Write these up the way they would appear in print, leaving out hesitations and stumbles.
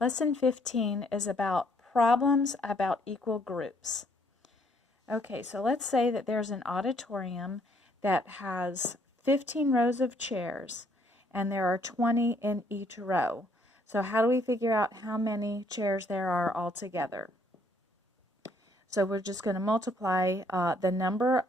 Lesson 15 is about problems about equal groups. Okay, so let's say that there's an auditorium that has 15 rows of chairs and there are 20 in each row. So how do we figure out how many chairs there are altogether? So we're just going to multiply the number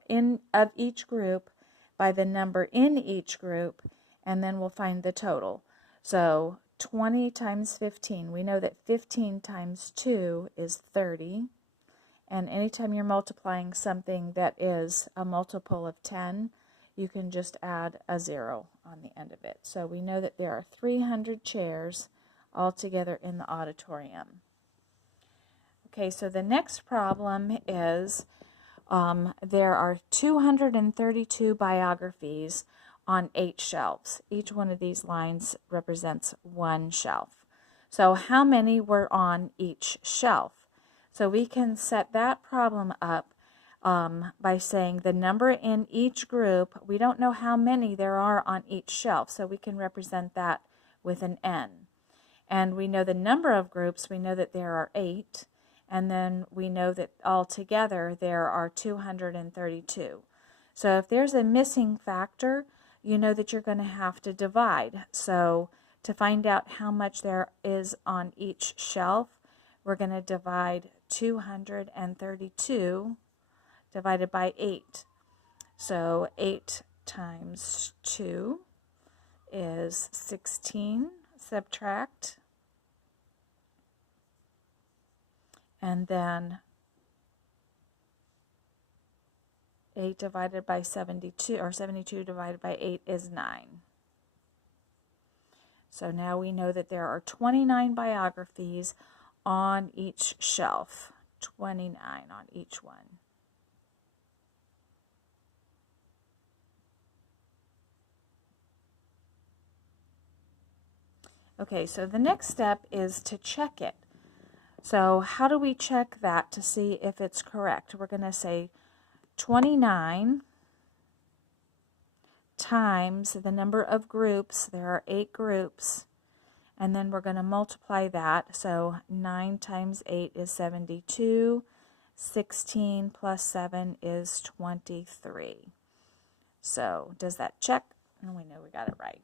of each group by the number in each group, and then we'll find the total. So 20 times 15, we know that 15 times 2 is 30. And anytime you're multiplying something that is a multiple of 10, you can just add a 0 on the end of it. So we know that there are 300 chairs altogether in the auditorium. Okay, so the next problem is there are 232 biographies on 8 shelves. Each one of these lines represents one shelf. So how many were on each shelf? So we can set that problem up by saying the number in each group. We don't know how many there are on each shelf, so we can represent that with an N. And we know the number of groups. We know that there are 8. And then we know that altogether there are 232. So if there's a missing factor, you know that you're going to have to divide. So to find out how much there is on each shelf, we're going to divide 232 divided by 8. So 8 times 2 is 16. Subtract. And then 8 divided by 72, or 72 divided by 8 is 9. So now we know that there are 29 biographies on each shelf. 29 on each one. Okay, so the next step is to check it. So how do we check that to see if it's correct? We're going to say 29 times the number of groups. There are 8 groups. And then we're going to multiply that. So 9 times 8 is 72. 16 plus 7 is 23. So does that check? And we know we got it right.